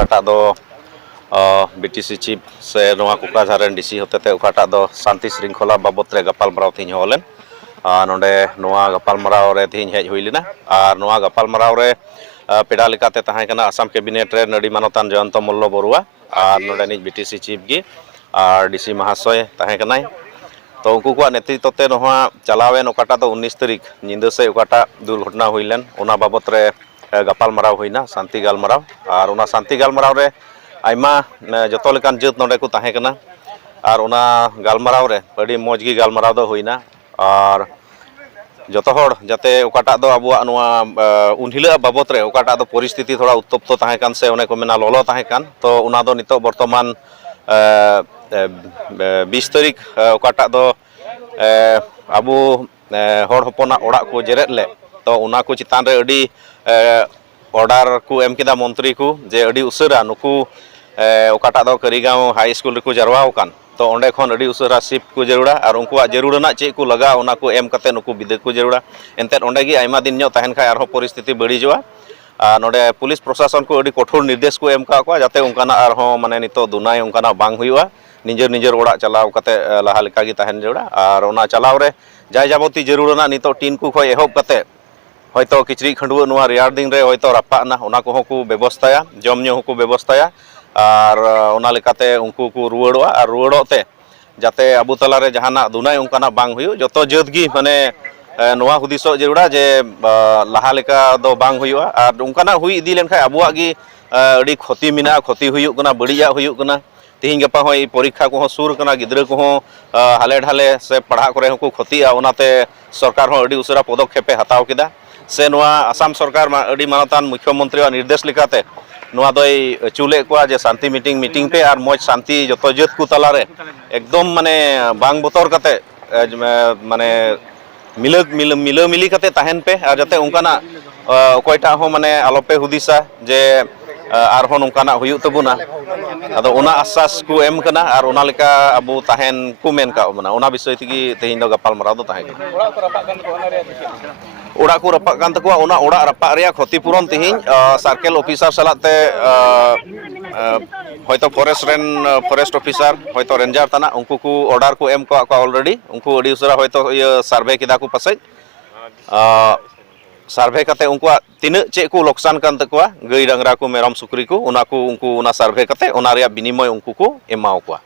okatak do BTC chief se noa Kokrajhar DC hotete okatak do शांति श्रृंखला बाबत रे गपालमाराव thin होलेन नोंडे नोआ गपालमाराव रे थिन हेज हुई लेना और नोआ गपालमाराव रे पेड़ा लेकाते ताहें कना आसाम कैबिनेट रे नडी मानतान जयंत मल्ल बरुआ और नोंडे निज BTC chief गी और DC महाशय ताहें कनाय तो उनको को नेतृत्व ते नोहा चलावेन ओकाटा तो 19 तारीख निंदा से ओकाटा दुर्घटना हुईलेन ओना बाबत रे गपालमाराव हुईना शांति गालमाराव और ओना शांति गालमाराव रे आइमा जतो लेकान जत नोंडे को ताहें कना और ओना गालमाराव रे अड़ी मौज गी गालमाराव दो हुईना और जतो हर जाते ओकाटा दो अबुआ नोआ उनहिला बाबत रे ओकाटा दो परिस्थिति थोड़ा उत्तप्त ताहें कान से ओने को मेना ललो ताहें कान तो ओना दो नितो वर्तमान 20 तारीख ओकाटा दो अबु हर हपना ओड़ा को जेरेत ले तो ओना को चितान रे अड़ी ऑर्डर को एम किदा मंत्री को जे अड़ी उसरा नुकु ओकाटा दो करीगांव हाई स्कूल रे को जरवाव कान तो ओंडे खन अड़ी उसरा शिफ्ट को जरूरा और उनकुआ जरूरना चे को लगा ओना को एम कते नुकु बिदे को जरूरा एनते ओंडे गी आइमा दिन न्यो ताहेन खाय आरो परिस्थिति बड़ीजवा नोडे पुलिस प्रशासन को अड़ी कठोर निर्देश को एम का जाते उनकाना आरो माने नितो दुनाय उनकाना बांग हुआ निजर निजर ओड़ा चलाव कते लहा लेका गी ताहेन जरूरा और ओना चलाव रे जाय जाबती जरूरना नितो टीन को खय एहब कते हयतो किचरी खंडुआ नोआ रियार दिन रे हयतो रापाना ओना को को व्यवस्थाया जमन्यो को व्यवस्थाया और ओना लेकाते उनको को रुवाड़ोआ और रुवाड़ोते जाते अबु तला रे जहाना दुनाय उनकाना बांग हुयो जतो जतगी माने नोआ हुदिसो जरूरा जे लहा लेका दो बांग हुयो और उनकाना हुई इदी लेन खाय अबुआ गी अड़ी क्षति मिना क्षति हुयो कना बड़िया हुयो कना तीन गपा होई परीक्षा को सुर कना गिद्रा को हाले ढाले से पढ़ा करे को क्षतिया ओनाते सरकार हो अड़ी उसरा पदक्षेपे हताव किदा से नोआ आसाम सरकार मा अड़ी मानतान मुख्यमंत्री निर्देश लिकाते नोआ दोई चुले को जे शांति मीटिंग पे और मौज शांति जतो जत को तला रे एकदम माने बांग बतर कते माने मिलो मिली कते ताहेन पे और जाते उनकाना कोयटा हो माने आलोपे हुदिसा जे आर हो नोंकाना हुयु तबुना आदो ओना आश्वास को एम कना और ओना लेका अबु ताहेन को मेन का मना ओना विषय तिगी तेहिन दो गपालमाराव दो ताहेन ओड़ा को रपा कान तकुआ ओना ओड़ा रपा रेया क्षतिपूरण तिहिन सर्कल ऑफिसर सलाते हयतो फॉरेस्ट ऑफिसर हयतो रेंजर तना उनको को ऑर्डर को एम को ऑलरेडी उनको अड़ी उसरा हयतो ये सर्वे किदा को पासे सर्वे कते उनको तीन चे को लोकसान कान तकुआ गई डांगरा को मेरम सुकरी को उना सर्वे कते ओना रेया बिनिमय उनको को एमाव को